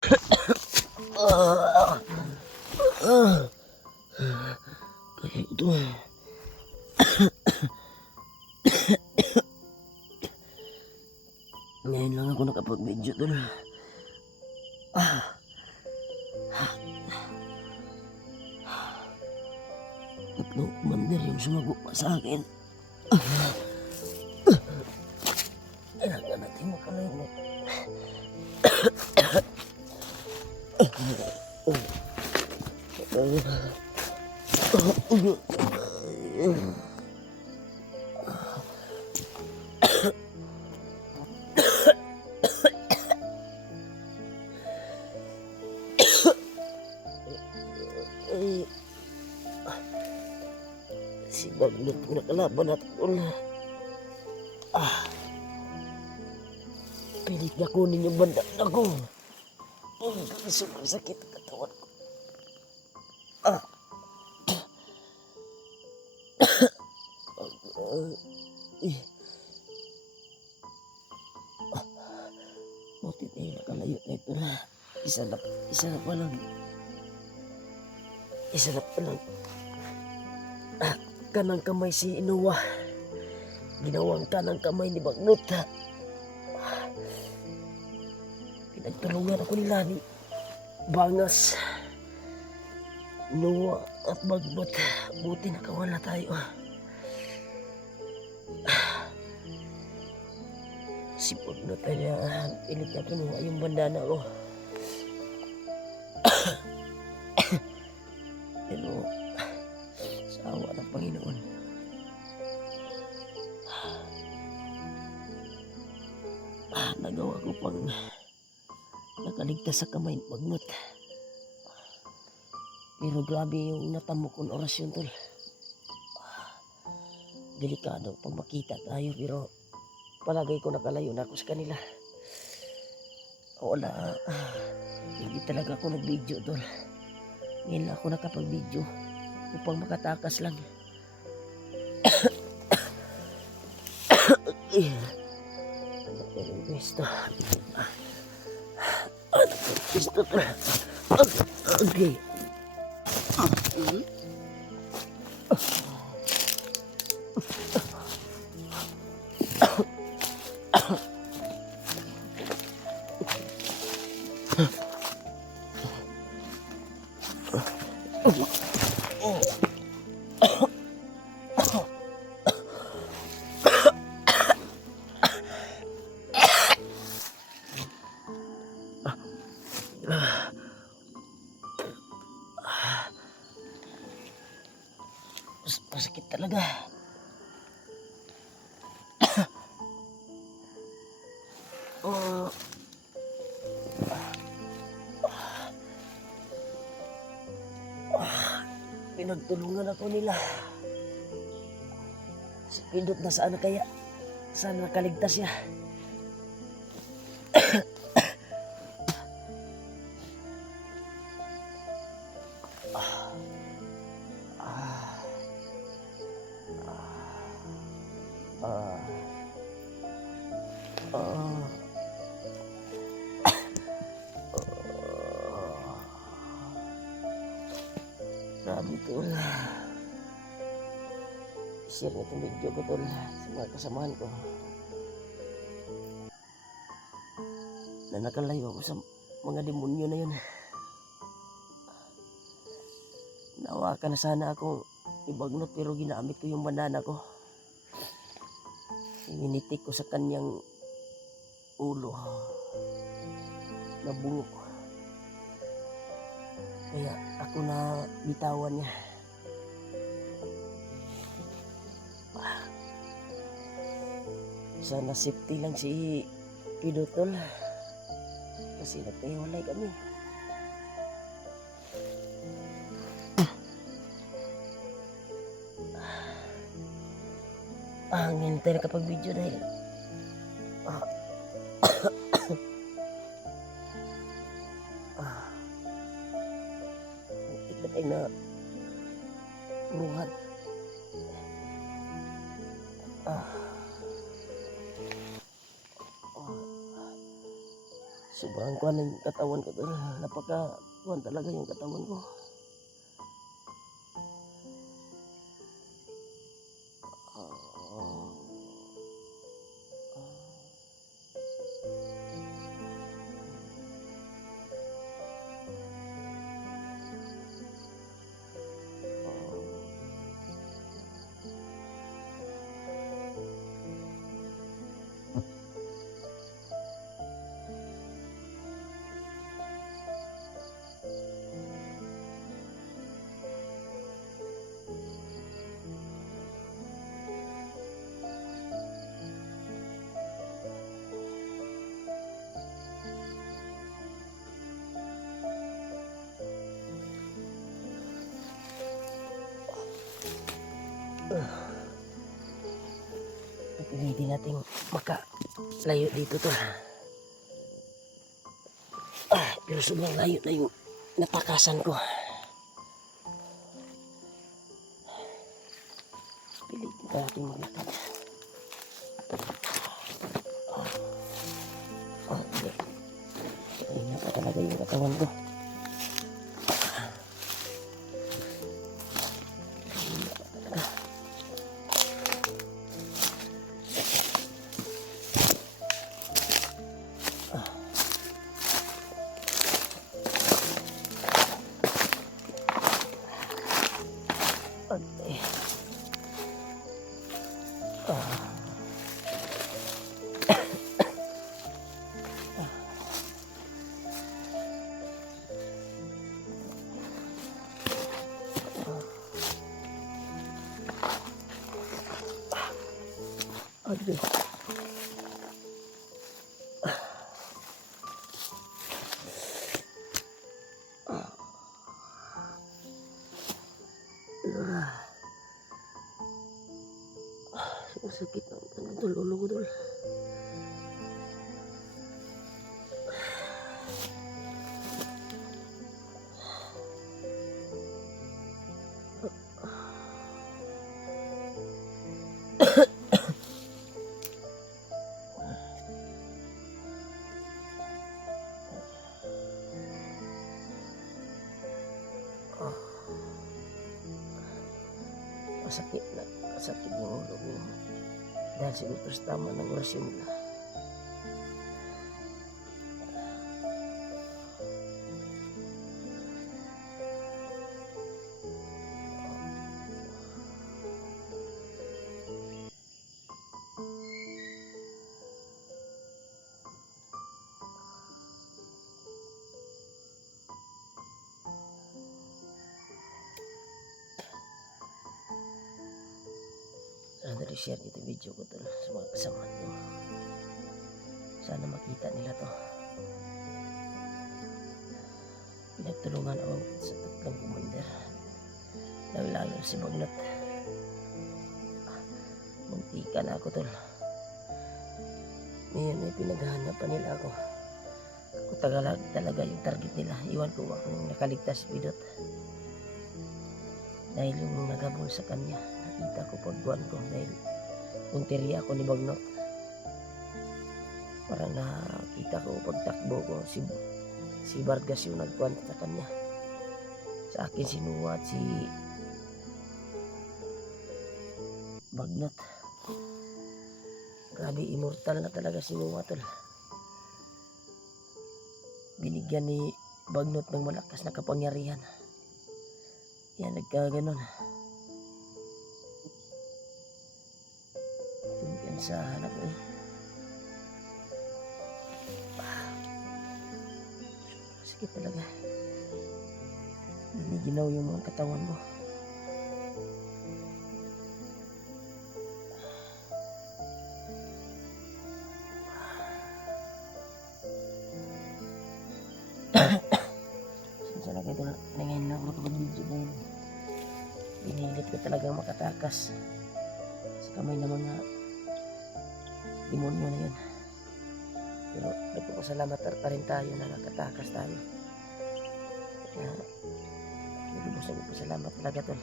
Ah, ah. Kaya ito. Ngayon lang ako nakapag-video doon. Ah, tatlong commander yung sumagot pa sa akin. Kailangan natin makalimot. Si Bagnot ang nakalaban at pilit niya kunin yung banda ko. Sobrang sakit ang katawan ko. Ah, eh. Buti na yung nakalayo na ito na. Isa na pa lang. Isa na pa lang. Kanang kamay si Inuwa. Ginawang kanang kamay ni Bagnot. Pinagtulungan ako ni Lani. Bangas. Inuwa at Bagnot. Buti nakawala tayo. Si Bagnot ay pilit na kinuha yung bandana ko. Pero sa awa ng Panginoon, nagawa ko pang nakaligtas sa kamay ng Bagnot. Pero grabe yung natamo kong orasyon, tol. Delikado pag makita tayo, pero palagay ko nakalayo na ako sa kanila. Wala, hindi talaga ako nag-video, tol. Ngayon ako nakapag-video upang makatakas lang. Pero gusto. Gusto to. Okay. Masakit talaga. Pinagtulungan ako nila. Si Pindot na saan na kaya? Saan nakaligtas siya? Grabe, tol. Share na itong video ko, tol, sa mga kasamahan ko. Na nakalayo ako sa mga demonyo na yun. Nawa ka na sana ako ibagnot, pero ginamit ko yung bandana ko. Ininitik ko sa kanyang ulo. Nabungok. Kaya ako na bitawan niya. Sana safety lang si Pidotol. Kasi nagkahiwalay kami. Ngayon tayo nakapag-video dahil ikat ay na ruhat. Sobrang kuhan ng katawan ko tol. Napaka kuhan talaga yung katawan ko. Pilitin natin makalayo dito tol. Pero sobrang layo na yung natakasan ko. Pilitin natin maglakad. Okay. Ayun na pa talaga yung katawan ko. Aduh. Sakit ng ulo ko tol. Masakit yung ulo ko. Dahil siguro sa tama ng orasyon nila. Sana i-share ito video ko tol sa mga kasama ko. Sana makita nila to. Pinagtulungan ako sa tatlong commander. Lalo si Bagnot. Muntikan ako tol. Ngayon ay pinaghahanapan nila ako. Ako talaga yung target nila. Iwan ko akong nakaligtas bidot. Dahil yung nagabol sa kanya, nakita ko pagbuwan ko dahil punteriya ako ni Bagnot. Parang nakita ko pagtakbo ko si Vargas yung nagbuwan sa kanya. Sa akin sinuwat si Bagnot. Grabe, immortal na talaga sinuwat tol. Binigyan ni Bagnot ng malakas na kapangyarihan. Yan, nagkaganon. Tumpian sa hanap ko eh. Sakit talaga. Hindi ginaw yung mga katawan mo. Talaga ito na ngayon na ako nakapag-video na yun. Pinilit ko talagang makatakas sa kamay ng mga demonyo na yun. Pero nagpapasalamat pa rin tayo na nakatakas tayo. Kaya lubos ako pasalamat talaga tol.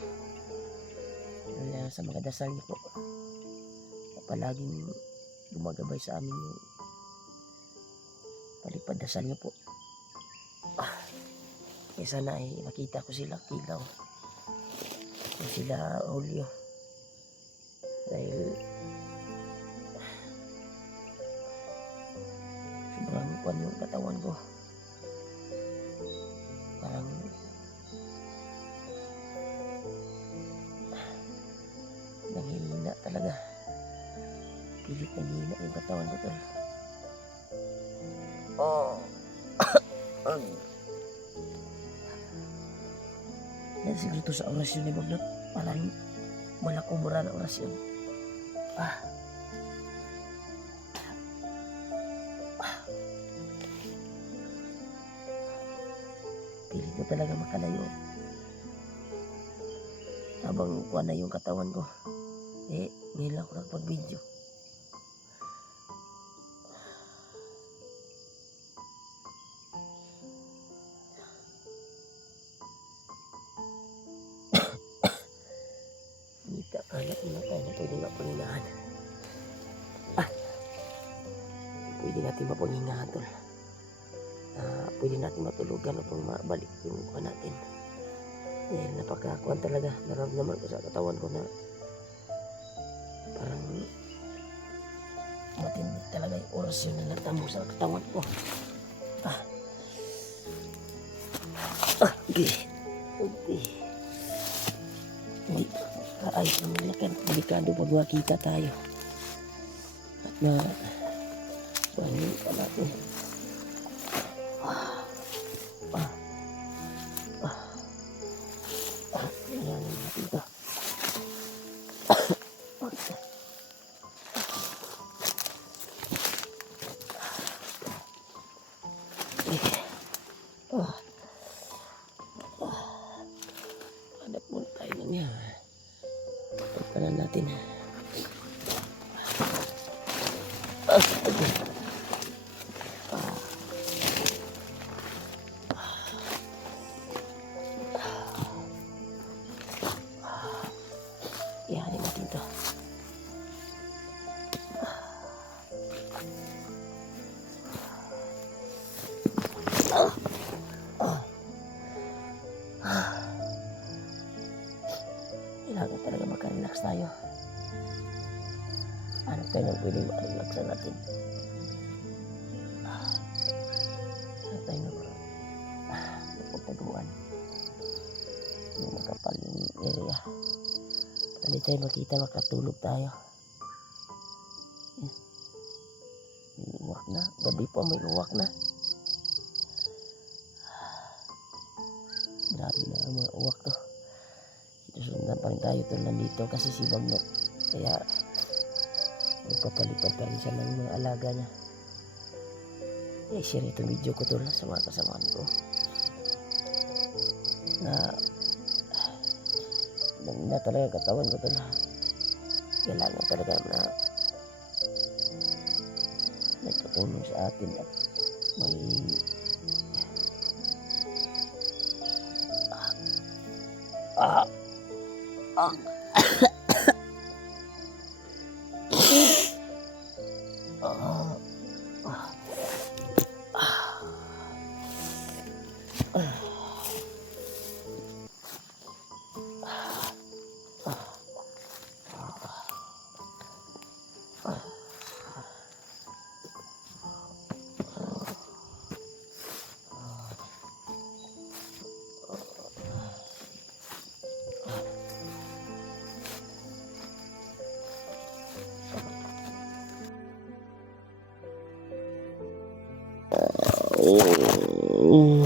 Kaya sa mga dasal niyo po na palaging gumagabay sa amin yung Palipad dasal niyo po. Kaya sana ay makita ko sila kilaw. Kung sila Julio. Dahil sobrang kuwan yung katawan ko. Parang nanghihina talaga. Pilit nanghihina yung katawan ko tol. Dahil siguro ito sa orasyon ni Bagnat, parang wala ko mura na orasyon. Pilit ko talaga makalayo. Habang kuha na yung katawan ko, ngayon lang ako nagpag-video. Ngita, anak mo na tayo na pwede mapangingahan. Pwede natin mapangingahan tol. Pwede natin matulugan upang mabalik yung kuha natin. Dahil napakakuan talaga. Naramdaman ko sa katawan ko na parang matindi talaga yung orasyon na natamo sa katawan ko. Okay. Hindi kaayos na malakan. Delikado pag makita tayo. At na bangin pa natin. Ayan natin ito. Hanap muna tayo na niya. Pagkanan natin. Ihanin natin ito. Kailangan talaga makarelax tayo. Ano tayo nang pwede makarelaxan natin? Ano tayo nang napagtaguan? Yung makapal yung area. Hindi tayo makita, makatulog tayo. May uwak na. Gabi pa may uwak na. Grabe na ang mga uwak to. Susundan pa rin tayo ito nandito kasi si Bagnat. Kaya magpapalipad pa rin siya ng mga alaga niya. I-share itong video ko to sa mga kasamaan ko. Na talaga katawan ko to na kailangan talaga na may tutulong sa atin at may Oh.